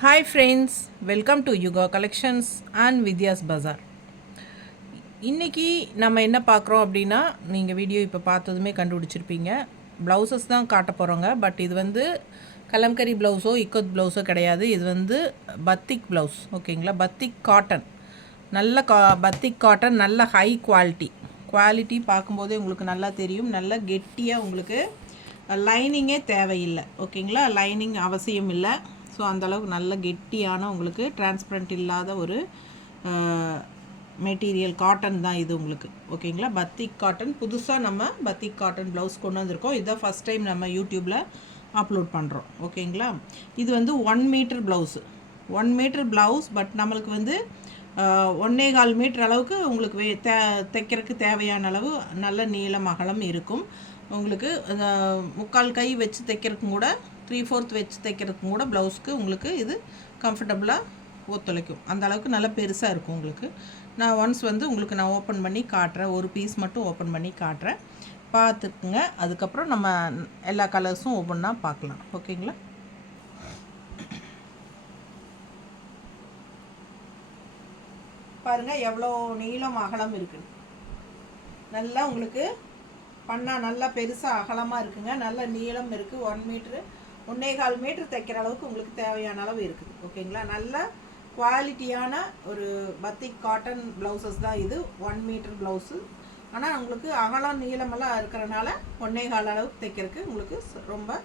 Hi friends, welcome to Yuga Collections and Vidya's Bazaar. இன்றைக்கி நம்ம என்ன பார்க்குறோம் அப்படின்னா, நீங்கள் வீடியோ இப்போ பார்த்ததுமே கண்டுபிடிச்சிருப்பீங்க. ப்ளவுசஸ் தான் காட்ட போகிறோங்க. பட் இது வந்து கலம்கரி ப்ளவுஸோ இக்கத் ப்ளவுஸோ கிடையாது. இது வந்து பத்திக் ப்ளவுஸ், ஓகேங்களா? பத்திக் காட்டன், நல்ல பத்திக் காட்டன், நல்ல ஹை குவாலிட்டி பார்க்கும்போதே உங்களுக்கு நல்லா தெரியும். நல்ல கெட்டியாக, உங்களுக்கு லைனிங்கே தேவையில்லை, ஓகேங்களா? லைனிங் அவசியம் இல்லை. ஸோ அந்தளவுக்கு நல்ல கெட்டியான, உங்களுக்கு டிரான்ஸ்பரண்ட் இல்லாத ஒரு மெட்டீரியல் காட்டன் தான் இது உங்களுக்கு, ஓகேங்களா? பத்திக் காட்டன், புதுசாக நம்ம பத்திக் காட்டன் ப்ளவுஸ் கொண்டு வந்திருக்கோம். இதுதான் ஃபஸ்ட் டைம் நம்ம யூடியூப்பில் அப்லோட் பண்ணுறோம், ஓகேங்களா? இது வந்து 1 metre blouse, 1 metre blouse. But நம்மளுக்கு வந்து 1.25 மீட்டர் அளவுக்கு உங்களுக்கு தைக்கிறதுக்கு தேவையான அளவு நல்ல நீளம் அகலம் இருக்கும். உங்களுக்கு முக்கால் கை வச்சு தைக்கிறதுக்கும் கூட, 3/4 வச்சு தைக்கிறதுக்கும் கூட ப்ளவுஸ்க்கு உங்களுக்கு இது கம்ஃபர்டபுளாக ஒத்துழைக்கும். அந்த அளவுக்கு நல்லா பெருசாக இருக்கும் உங்களுக்கு. நான் ஒன்ஸ் வந்து உங்களுக்கு நான் ஓப்பன் பண்ணி காட்டுறேன். ஒரு பீஸ் மட்டும் ஓப்பன் பண்ணி காட்டுறேன், பார்த்துக்குங்க. அதுக்கப்புறம் நம்ம எல்லா கலர்ஸும் ஒவ்வொன்றா பார்க்கலாம், ஓகேங்களா? பாருங்கள் எவ்வளோ நீளம் அகலம் இருக்குன்னு. நல்லா உங்களுக்கு பண்ணால் நல்லா பெருசாக அகலமாக இருக்குங்க. நல்ல நீளம் இருக்குது. 1 மீட்ரு, 1.25 மீட்டர் தைக்கிற அளவுக்கு உங்களுக்கு தேவையான அளவு இருக்குது, ஓகேங்களா? நல்ல குவாலிட்டியான ஒரு பத்திக் காட்டன் ப்ளவுசஸ் தான் இது. 1 மீட்டர் ப்ளவுஸு. ஆனால் உங்களுக்கு அகலம் நீளமெல்லாம் இருக்கிறனால 1.25 அளவுக்கு தைக்கிறதுக்கு உங்களுக்கு ரொம்ப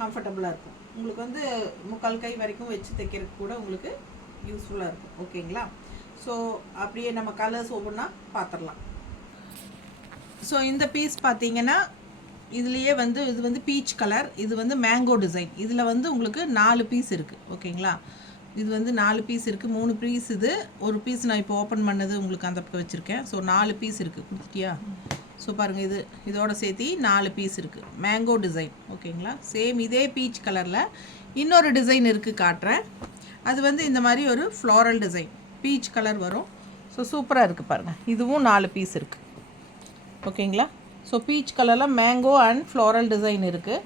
கம்ஃபர்டபுளாக இருக்கும். உங்களுக்கு வந்து முக்கால் கை வரைக்கும் வச்சு தைக்கிறதுக்கு கூட உங்களுக்கு யூஸ்ஃபுல்லாக இருக்கும், ஓகேங்களா? ஸோ அப்படியே நம்ம கலர்ஸ் ஒவ்வொன்றா பார்த்துடலாம். ஸோ இந்த பீஸ் பார்த்தீங்கன்னா, இதுலேயே வந்து இது வந்து பீச் கலர், இது வந்து மேங்கோ டிசைன். இதில் வந்து உங்களுக்கு 4 பீஸ் இருக்குது, ஓகேங்களா? இது வந்து 4 பீஸ் இருக்குது. 3 பீஸ் இது, ஒரு பீஸ் நான் இப்போ ஓப்பன் பண்ணது உங்களுக்கு அந்த பக்கம் வச்சுருக்கேன். ஸோ 4 பீஸ் இருக்குது. கொடுத்துட்டியா? ஸோ பாருங்கள், இதோட சேர்த்து 4 பீஸ் இருக்குது. மேங்கோ டிசைன், ஓகேங்களா? சேம் இதே பீச் கலரில் இன்னொரு டிசைன் இருக்குது, காட்டுறேன். அது வந்து இந்த மாதிரி ஒரு ஃப்ளாரல் டிசைன், பீச் கலர் வரும். ஸோ சூப்பராக இருக்குது பாருங்கள். இதுவும் 4 பீஸ் இருக்குது, ஓகேங்களா? ஸோ பீச் கலரில் மேங்கோ அண்ட் ஃப்ளாரல் டிசைன் இருக்குது.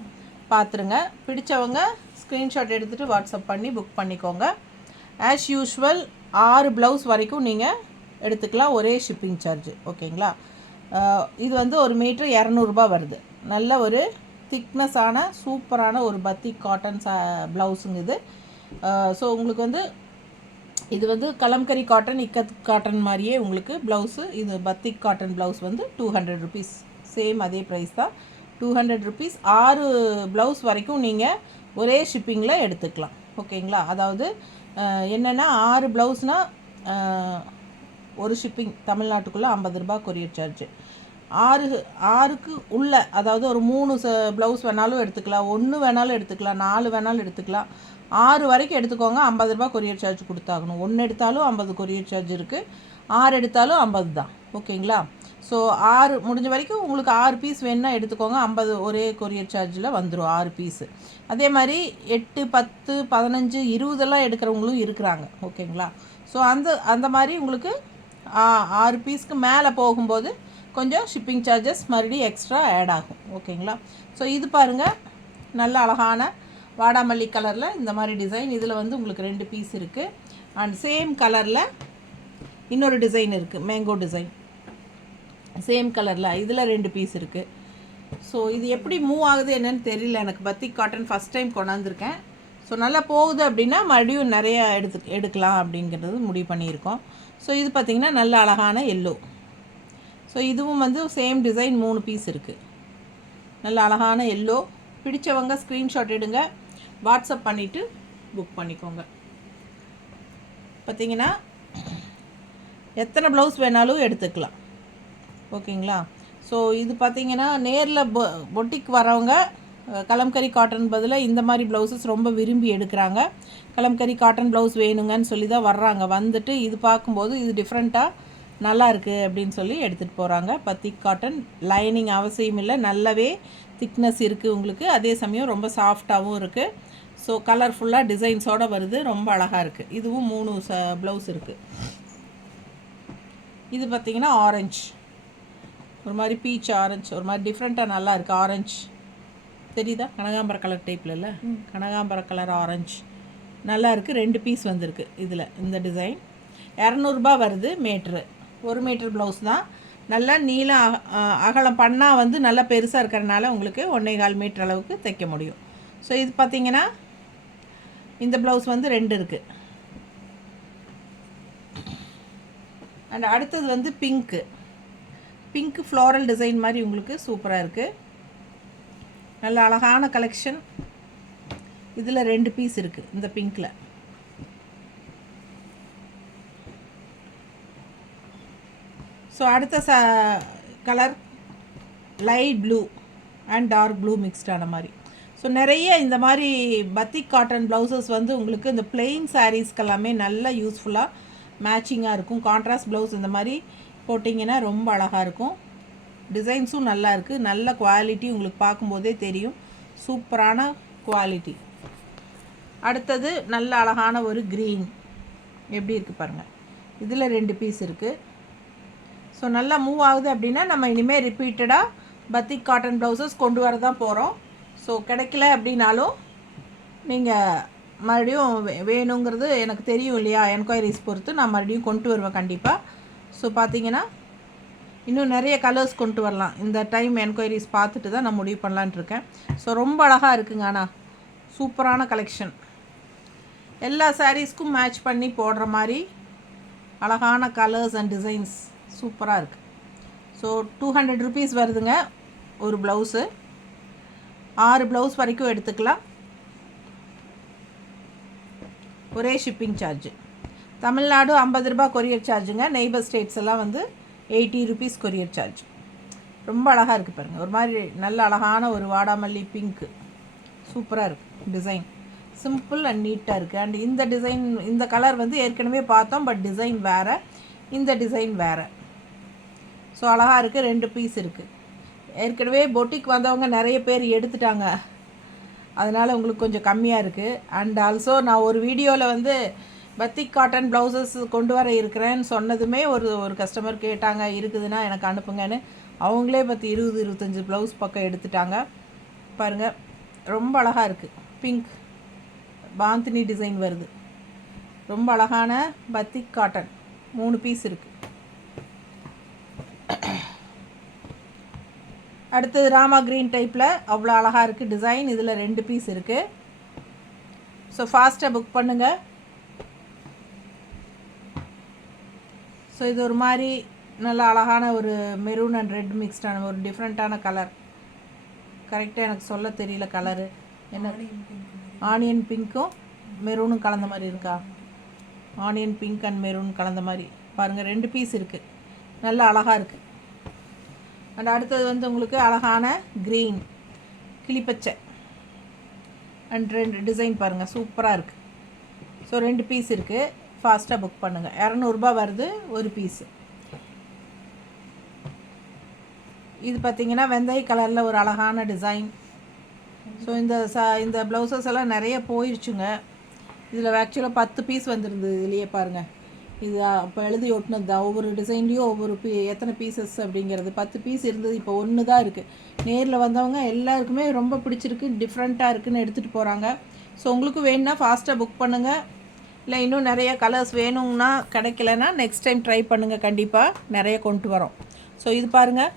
பார்த்துருங்க. பிடிச்சவங்க ஸ்க்ரீன்ஷாட் எடுத்துகிட்டு வாட்ஸ்அப் பண்ணி புக் பண்ணிக்கோங்க. ஆஸ் யூஷுவல் 6 ப்ளவுஸ் வரைக்கும் நீங்கள் எடுத்துக்கலாம், ஒரே ஷிப்பிங் சார்ஜ், ஓகேங்களா? இது வந்து 1 மீட்ரு 200 வருது. நல்ல ஒரு திக்னஸான சூப்பரான ஒரு பத்திக் காட்டன் ப்ளவுஸுங்க இது. ஸோ உங்களுக்கு வந்து இது வந்து கலம்கரி காட்டன், இக்கத் காட்டன் மாதிரியே உங்களுக்கு ப்ளவுஸு. இது பத்திக் காட்டன் ப்ளவுஸ் வந்து 200 ருபீஸ். சேம் அதே ப்ரைஸ் தான், 200 ருபீஸ். 6 ப்ளவுஸ் வரைக்கும் நீங்கள் ஒரே ஷிப்பிங்கில் எடுத்துக்கலாம், ஓகேங்களா? அதாவது என்னென்னா 6 ப்ளவுஸ்னால் ஒரு ஷிப்பிங் தமிழ்நாட்டுக்குள்ளே 50 ரூபா கொரியர் சார்ஜு. 6க்கு உள்ள, அதாவது ஒரு 3 ப்ளவுஸ் வேணாலும் எடுத்துக்கலாம், 1 வேணாலும் எடுத்துக்கலாம், 4 வேணாலும் எடுத்துக்கலாம். 6 வரைக்கும் எடுத்துக்கோங்க, 50 ரூபா கொரியர் சார்ஜ் கொடுத்தாகணும். 1 எடுத்தாலும் 50 கொரியர் சார்ஜ் இருக்குது, 6 எடுத்தாலும் 50 தான், ஓகேங்களா? ஸோ 6 முடிஞ்ச வரைக்கும் உங்களுக்கு 6 பீஸ் வேணுன்னா எடுத்துக்கோங்க, 50 ஒரே கொரியர் சார்ஜில் வந்துடும் 6 பீஸு. அதே மாதிரி 8, 10, 15, 20 எடுக்கிறவங்களும் இருக்கிறாங்க, ஓகேங்களா? ஸோ அந்த மாதிரி உங்களுக்கு 6 பீஸ்க்கு மேலே போகும்போது கொஞ்சம் ஷிப்பிங் சார்ஜஸ் மறுபடியும் எக்ஸ்ட்ரா ஆட் ஆகும், ஓகேங்களா? ஸோ இது பாருங்கள், நல்ல அழகான வாடாமல்லி கலரில் இந்த மாதிரி டிசைன். இதில் வந்து உங்களுக்கு 2 பீஸ் இருக்குது. அண்ட் சேம் கலரில் இன்னொரு டிசைன் இருக்குது, மேங்கோ டிசைன், சேம் கலரில். இதில் 2 பீஸ் இருக்குது. ஸோ இது எப்படி மூவ் ஆகுது என்னன்னு தெரியல எனக்கு. பத்திக் காட்டன் ஃபஸ்ட் டைம் கொண்டாந்துருக்கேன். ஸோ நல்லா போகுது அப்படின்னா மறுபடியும் நிறையா எடுக்கலாம் அப்படிங்கிறது முடிவு பண்ணியிருக்கோம். ஸோ இது பார்த்திங்கன்னா நல்ல அழகான எல்லோ. ஸோ இதுவும் வந்து சேம் டிசைன், 3 பீஸ் இருக்குது. நல்ல அழகான எல்லோ. பிடிச்சவங்க ஸ்க்ரீன்ஷாட் எடுங்க, வாட்ஸ்அப் பண்ணிவிட்டு புக் பண்ணிக்கோங்க. பார்த்திங்கன்னா எத்தனை ப்ளவுஸ் வேணாலும் எடுத்துக்கலாம், ஓகேங்களா? ஸோ இது பார்த்திங்கன்னா நேரில் பொட்டிக் வரவங்க கலம்கரி காட்டன் பதிலாக இந்த மாதிரி ப்ளவுஸஸ் ரொம்ப விரும்பி எடுக்கிறாங்க. கலம்கரி காட்டன் ப்ளவுஸ் வேணுங்கன்னு சொல்லி தான் வர்றாங்க. வந்துட்டு இது பார்க்கும்போது இது டிஃப்ரெண்ட்டாக நல்லா இருக்குது அப்படின்னு சொல்லி எடுத்துகிட்டு போகிறாங்க. பத்திக் காட்டன், லைனிங் அவசியம் இல்லை, நல்லாவே திக்னஸ் இருக்குது உங்களுக்கு. அதே சமயம் ரொம்ப சாஃப்டாகவும் இருக்குது. ஸோ கலர்ஃபுல்லாக டிசைன்ஸோடு வருது, ரொம்ப அழகாக இருக்குது. இதுவும் 3 ப்ளவுஸ் இருக்குது. இது பார்த்திங்கன்னா ஆரஞ்சு, ஒரு மாதிரி பீச் ஆரஞ்சு, ஒரு மாதிரி டிஃப்ரெண்ட்டாக நல்லா இருக்குது. ஆரஞ்சு தெரியுதா? கனகாம்பர கலர் டைப்பில் இல்லை, கனகாம்பர கலர் ஆரஞ்சு. நல்லா இருக்குது. 2 பீஸ் வந்திருக்கு இதில். இந்த டிசைன் 200 வருது மீட்ரு. 1 மீட்டர் ப்ளவுஸ் தான். நல்லா நீளம் அகலம் பண்ணால் வந்து நல்லா பெருசாக இருக்கிறனால உங்களுக்கு 1.25 மீட்டர் அளவுக்கு தைக்க முடியும். ஸோ இது பார்த்திங்கன்னா இந்த ப்ளவுஸ் வந்து 2 இருக்குது. அண்ட் அடுத்தது வந்து பிங்க்கு ஃப்ளோரல் டிசைன் மாதிரி உங்களுக்கு சூப்பராக இருக்குது. நல்ல அழகான கலெக்ஷன். இதில் 2 பீஸ் இருக்குது இந்த பிங்க்கில். ஸோ அடுத்த colour light blue and dark blue மிக்ஸ்டான மாதிரி. ஸோ நிறைய இந்த மாதிரி பத்திக் காட்டன் ப்ளவுசஸ் வந்து உங்களுக்கு இந்த பிளெயின் சாரீஸ்க்கு எல்லாமே நல்லா யூஸ்ஃபுல்லாக மேட்சிங்காக இருக்கும். கான்ட்ராஸ்ட் ப்ளவுஸ் இந்த மாதிரி போட்டிங்கன்னா ரொம்ப அழகாக இருக்கும். டிசைன்ஸும் நல்லா இருக்குது. நல்ல குவாலிட்டி உங்களுக்கு பார்க்கும்போதே தெரியும். சூப்பரான குவாலிட்டி. அடுத்தது நல்ல அழகான ஒரு க்ரீன் எப்படி இருக்குது பாருங்கள். இதில் 2 பீஸ் இருக்குது. ஸோ நல்லா மூவ் ஆகுது அப்படின்னா நம்ம இனிமேல் ரிப்பீட்டடாக பத்திக் காட்டன் ப்ளவுசஸ் கொண்டு வர தான் போகிறோம். ஸோ கிடைக்கல அப்படின்னாலும் நீங்கள் மறுபடியும் வேணுங்கிறது எனக்கு தெரியும் இல்லையா, என்கொயரிஸ் பொறுத்து நான் மறுபடியும் கொண்டு வருவேன் கண்டிப்பாக. ஸோ பார்த்தீங்கன்னா இன்னும் நிறைய கலர்ஸ் கொண்டு வரலாம். இந்த டைம் என்கொயரிஸ் பார்த்துட்டு தான் நான் முடிவு பண்ணலான்ட்டு இருக்கேன். ஸோ ரொம்ப அழகாக இருக்குங்க. ஆனால் சூப்பரான கலெக்ஷன். எல்லா சாரீஸ்க்கும் மேட்ச் பண்ணி போடுற மாதிரி அழகான கலர்ஸ் அண்ட் டிசைன்ஸ் சூப்பராக இருக்குது. ஸோ 200 rupees வருதுங்க ஒரு ப்ளவுஸு. 6 ப்ளவுஸ் வரைக்கும் எடுத்துக்கலாம். ஒரே ஷிப்பிங் சார்ஜு. தமிழ்நாடு 50 ரூபா கொரியர் சார்ஜுங்க. நெய்பர் ஸ்டேட்ஸ் எல்லாம் வந்து 80 rupees கொரியர் சார்ஜ். ரொம்ப அழகாக இருக்குது பாருங்கள். ஒரு மாதிரி நல்ல அழகான ஒரு வாடாமல்லி பிங்க்கு சூப்பராக இருக்குது. டிசைன் சிம்பிள் அண்ட் நீட்டாக இருக்குது. அண்ட் இந்த டிசைன் இந்த கலர் வந்து ஏற்கனவே பார்த்தோம், பட் டிசைன் வேறு, இந்த டிசைன் வேறு. ஸோ அழகாக இருக்குது. 2 பீஸ் இருக்குது. ஏற்கனவே பொட்டிக் வந்தவங்க நிறைய பேர் எடுத்துட்டாங்க, அதனால் உங்களுக்கு கொஞ்சம் கம்மியாக இருக்குது. அண்ட் ஆல்சோ நான் ஒரு வீடியோவில் வந்து பத்திக் காட்டன் ப்ளவுசஸ் கொண்டு வர இருக்கிறேன்னு சொன்னதுமே ஒரு கஸ்டமர் கேட்டாங்க, இருக்குதுன்னா எனக்கு அனுப்புங்கன்னு. அவங்களே 20-25 ப்ளவுஸ் பக்கம் எடுத்துட்டாங்க. பாருங்கள் ரொம்ப அழகாக இருக்குது. பிங்க் பாந்தினி டிசைன் வருது. ரொம்ப அழகான பத்திக் காட்டன் 3 பீஸ் இருக்குது. அடுத்தது ராமா க்ரீன் டைப்பில் அவ்வளோ அழகாக இருக்குது டிசைன். இதில் 2 பீஸ் இருக்குது. ஸோ ஃபாஸ்ட்டாக புக் பண்ணுங்கள். ஸோ இது ஒரு மாதிரி நல்ல அழகான ஒரு மெரூன் அண்ட் ரெட் மிக்ஸ்டான ஒரு டிஃப்ரெண்ட்டான கலர். கரெக்டாக எனக்கு சொல்ல தெரியல கலரு என்ன. ஆனியன் பிங்க்கும் மெரூனும் கலந்த மாதிரி இருக்கா? ஆனியன் பிங்க் அண்ட் மெரூன் கலந்த மாதிரி பாருங்கள். 2 பீஸ் இருக்குது. நல்லா அழகாக இருக்குது. அண்ட் அடுத்தது வந்து உங்களுக்கு அழகான க்ரீன் கிளிப்பச்சை அண்ட் 2 டிசைன் பாருங்கள் சூப்பராக இருக்குது. ஸோ 2 பீஸ் இருக்குது. ஃபாஸ்ட்டாக புக் பண்ணுங்கள். 200 வருது ஒரு பீஸு. இது பார்த்திங்கன்னா வெந்தய கலரில் ஒரு அழகான டிசைன். ஸோ இந்த ப்ளவுசஸ் எல்லாம் நிறைய போயிடுச்சுங்க. இதில் ஆக்சுவலாக 10 பீஸ் வந்துருந்தது. இதுலேயே பாருங்கள், இது அப்போ எழுதி ஒட்டினது தான். ஒவ்வொரு டிசைன்லேயும் ஒவ்வொரு எத்தனை பீசஸ் அப்படிங்கிறது 10 பீஸ் இருந்தது. இப்போ 1 தான் இருக்குது. நேரில் வந்தவங்க எல்லாருக்குமே ரொம்ப பிடிச்சிருக்கு, டிஃப்ரெண்ட்டாக இருக்குதுன்னு எடுத்துகிட்டு போகிறாங்க. ஸோ உங்களுக்கு வேணும்னா ஃபாஸ்ட்டாக புக் பண்ணுங்கள். இல்லை இன்னும் நிறைய கலர்ஸ் வேணும்னா கிடைக்கலன்னா நெக்ஸ்ட் டைம் ட்ரை பண்ணுங்கள். கண்டிப்பாக நிறைய கொண்டு வரோம். ஸோ இது பாருங்கள்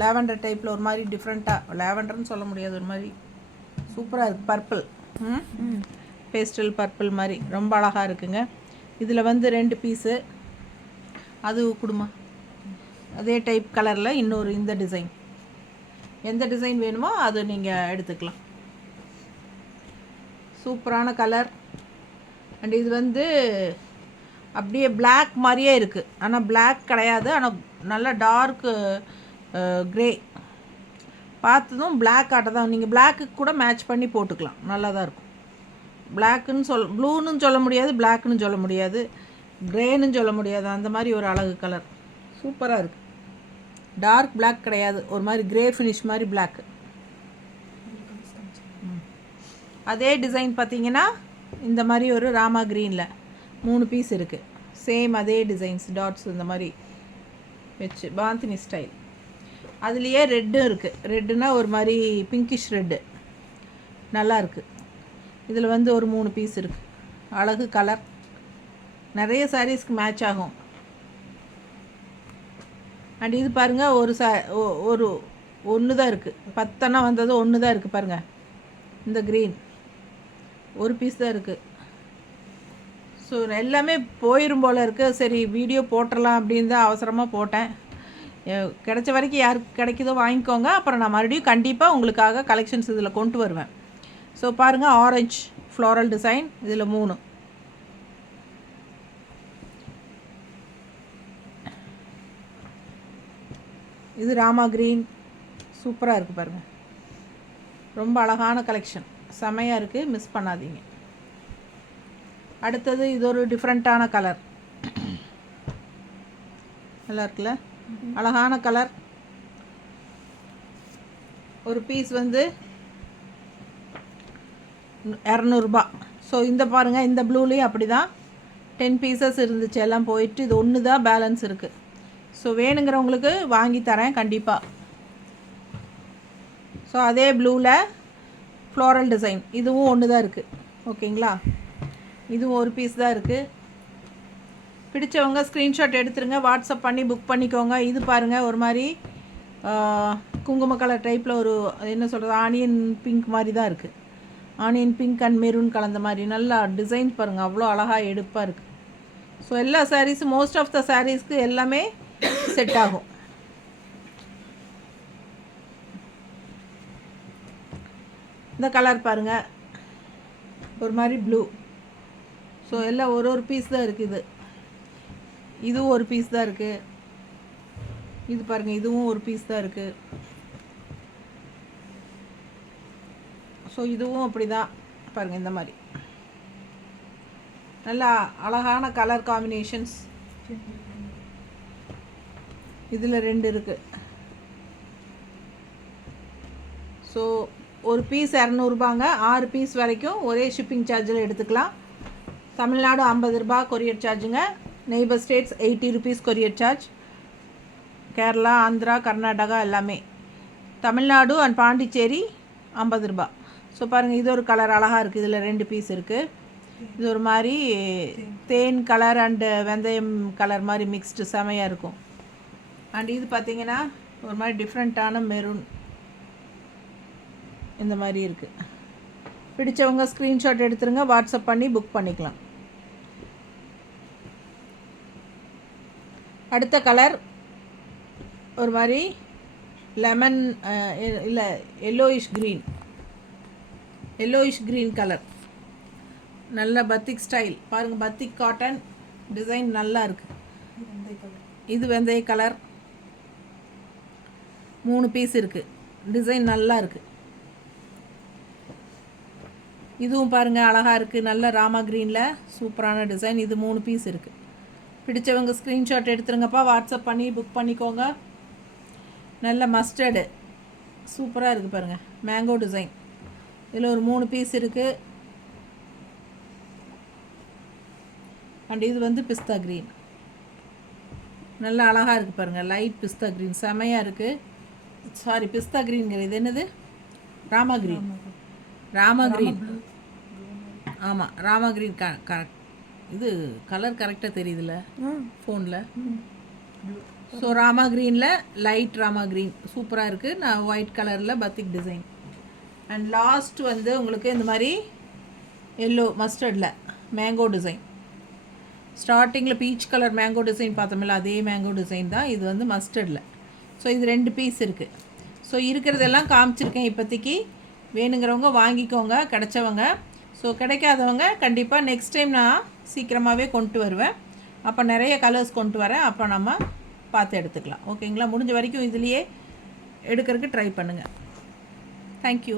லாவெண்டர் டைப்பில் ஒரு மாதிரி டிஃப்ரெண்ட்டாக, லாவெண்டர்னு சொல்ல முடியாது, ஒரு மாதிரி சூப்பராக இருக்குது. பர்பிள் பேஸ்டல் பர்பிள் மாதிரி ரொம்ப அழகாக இருக்குங்க. இதில் வந்து 2 பீஸு. அது கொடுமா அதே டைப் கலரில் இன்னொரு இந்த டிசைன். எந்த டிசைன் வேணுமோ அது நீங்கள் எடுத்துக்கலாம். சூப்பரான கலர். அண்ட் இது வந்து அப்படியே பிளாக் மாதிரியே இருக்குது, ஆனால் பிளாக் கிடையாது. ஆனால் நல்லா டார்க்கு க்ரே. பார்த்ததும் பிளாக் ஆட்ட தான். நீங்கள் பிளாக்கு கூட மேட்ச் பண்ணி போட்டுக்கலாம், நல்லா தான் இருக்கும். பிளாக்குன்னு ப்ளூன்னு சொல்ல முடியாது, பிளாக்குன்னு சொல்ல முடியாது, க்ரேன்னு சொல்ல முடியாது. அந்த மாதிரி ஒரு அழகு கலர் சூப்பராக இருக்குது. டார்க் பிளாக் கிடையாது, ஒரு மாதிரி க்ரே ஃபினிஷ் மாதிரி பிளாக்கு. அதே டிசைன் பார்த்தீங்கன்னா இந்த மாதிரி ஒரு ராமா க்ரீனில் 3 பீஸ் இருக்குது. சேம் அதே டிசைன்ஸ் டாட்ஸ் இந்த மாதிரி வச்சு பாந்தினி ஸ்டைல். அதுலேயே ரெட்டும் இருக்குது. ரெட்டுனா ஒரு மாதிரி பிங்கிஷ் ரெட்டு நல்லா இருக்குது. இதில் வந்து ஒரு 3 பீஸ் இருக்குது. அழகு கலர், நிறைய சாரீஸ்க்கு மேட்ச் ஆகும். அண்ட் இது பாருங்கள், ஒரு ஒன்று தான் இருக்குது, 10 வந்தது ஒன்று தான் இருக்குது பாருங்கள். இந்த க்ரீன் ஒரு பீஸ் தான் இருக்குது. ஸோ எல்லாமே போயிடும் போல் இருக்குது. சரி வீடியோ போட்டுடலாம் அப்படின்னு தான் அவசரமாக போட்டேன். கிடைச்ச வரைக்கும் யாருக்கு கிடைக்குதோ வாங்கிக்கோங்க. அப்புறம் நான் மறுபடியும் கண்டிப்பாக உங்களுக்காக கலெக்ஷன்ஸ் இதில் கொண்டு வருவேன். ஸோ பாருங்கள், ஆரஞ்சு ஃப்ளோரல் டிசைன், இதில் 3. இது ராமா க்ரீன், சூப்பராக இருக்குது பாருங்கள். ரொம்ப அழகான கலெக்ஷன், செமையாக இருக்குது, மிஸ் பண்ணாதீங்க. அடுத்தது இது ஒரு டிஃப்ரெண்ட்டான கலர், நல்லா இருக்குல்ல, அழகான கலர். ஒரு பீஸ் வந்து 200 ரூபா. ஸோ இந்த பாருங்கள், இந்த ப்ளூலேயும் அப்படி தான் 10 பீசஸ் இருந்துச்சு, எல்லாம் போயிட்டு இது ஒன்று தான் பேலன்ஸ் இருக்குது. ஸோ வேணுங்கிறவங்களுக்கு வாங்கி தரேன் கண்டிப்பாக. ஸோ அதே ப்ளூவில் ஃப்ளோரல் டிசைன், இதுவும் ஒன்று தான் இருக்குது. ஓகேங்களா, இதுவும் ஒரு பீஸ் தான் இருக்குது. பிடிச்சவங்க ஸ்க்ரீன்ஷாட் எடுத்துருங்க, வாட்ஸ்அப் பண்ணி புக் பண்ணிக்கோங்க. இது பாருங்கள், ஒரு மாதிரி குங்கும கலர் டைப்பில் ஒரு என்ன சொல்கிறது, ஆனியன் பிங்க் மாதிரி தான் இருக்குது. ஆனியன் பிங்க் அண்ட் மெரூன் கலந்த மாதிரி நல்லா டிசைன் பாருங்கள், அவ்வளோ அழகாக எடுப்பாக இருக்குது. ஸோ எல்லா சாரீஸும், மோஸ்ட் ஆஃப் த சாரீஸ்க்கு எல்லாமே செட் ஆகும். இந்த கலர் பாருங்கள், ஒரு மாதிரி ப்ளூ. ஸோ எல்லாம் ஒரு பீஸ் தான் இருக்குது. இதுவும் ஒரு பீஸ் தான் இருக்குது. இது பாருங்கள், இதுவும் ஒரு பீஸ் தான் இருக்குது. ஸோ இதுவும் அப்படி தான் பாருங்கள், இந்த மாதிரி நல்லா அழகான கலர் காம்பினேஷன்ஸ். இதில் 2 இருக்குது. ஸோ ஒரு பீஸ் 200 ரூபாங்க. 6 பீஸ் வரைக்கும் ஒரே ஷிப்பிங் சார்ஜில் எடுத்துக்கலாம். தமிழ்நாடு 50 ரூபா கொரியர் சார்ஜுங்க. Neighbour states 80 rupees courier charge. Kerala, Andhra, Karnataka எல்லாமே. தமிழ்நாடு அண்ட் பாண்டிச்சேரி 50 ரூபா. ஸோ பாருங்கள், இது ஒரு கலர் அழகாக இருக்குது. இதில் 2 பீஸ் இருக்குது. இது ஒரு மாதிரி தேன் கலர் அண்டு வெந்தயம் கலர் மாதிரி மிக்ஸ்டு, செமையாக இருக்கும். அண்ட் இது பார்த்திங்கன்னா ஒரு மாதிரி டிஃப்ரெண்ட்டான மெரூன், இந்த மாதிரி இருக்குது. பிடிச்சவங்க ஸ்க்ரீன்ஷாட் எடுத்துருங்க, வாட்ஸ்அப் பண்ணி புக் பண்ணிக்கலாம். அடுத்த கலர் ஒரு மாதிரி லெமன் இல்லை எல்லோயிஷ் க்ரீன் கலர், நல்ல பத்திக் ஸ்டைல் பாருங்கள். பத்திக் காட்டன் டிசைன் நல்லா இருக்குது. இது வெந்தய கலர், 3 பீஸ் இருக்குது. டிசைன் நல்லா இருக்குது. இதுவும் பாருங்கள், அழகாக இருக்குது. நல்ல ராமா க்ரீனில் சூப்பரான டிசைன். இது 3 பீஸ் இருக்குது. பிடிச்சவங்க ஸ்க்ரீன்ஷாட் எடுத்துருங்கப்பா, வாட்ஸ்அப் பண்ணி புக் பண்ணிக்கோங்க. நல்ல மஸ்டர்டு சூப்பராக இருக்குது பாருங்கள், மேங்கோ டிசைன். இதில் ஒரு 3 பீஸ் இருக்குது. அண்ட் இது வந்து பிஸ்தா க்ரீன், நல்லா அழகாக இருக்குது பாருங்கள். லைட் பிஸ்தா க்ரீன் செமையாக இருக்குது. சாரி, பிஸ்தா க்ரீன்ங்கிறது இது என்னது, ராமா க்ரீன். ஆமாம், ராமா க்ரீன். இது கலர் கரெக்டாக தெரியுதுல்ல ஃபோனில். ஸோ ராமா க்ரீனில் லைட் ராமா க்ரீன் சூப்பராக இருக்குது. நான் ஒயிட் கலரில் பத்திக் டிசைன். அண்ட் லாஸ்ட் வந்து உங்களுக்கு இந்த மாதிரி எல்லோ மஸ்டர்டில் மேங்கோ டிசைன். ஸ்டார்டிங்கில் பீச் கலர் மேங்கோ டிசைன் பார்த்தோம்ல, அதே மேங்கோ டிசைன் தான் இது வந்து மஸ்டர்டில். ஸோ இது 2 பீஸ் இருக்குது. ஸோ இருக்கிறதெல்லாம் காமிச்சிருக்கேன் இப்போதைக்கு. வேணுங்கிறவங்க வாங்கிக்கோங்க, கிடைச்சவங்க. ஸோ கிடைக்காதவங்க கண்டிப்பாக நெக்ஸ்ட் டைம் நான் சீக்கிரமாகவே கொண்டு வருவேன். அப்போ நிறைய கலர்ஸ் கொண்டு வரேன், அப்போ நம்ம பார்த்து எடுத்துக்கலாம். ஓகேங்களா, முடிஞ்ச வரைக்கும் இதுலேயே எடுக்கிறதுக்கு ட்ரை பண்ணுங்கள். தேங்க்யூ.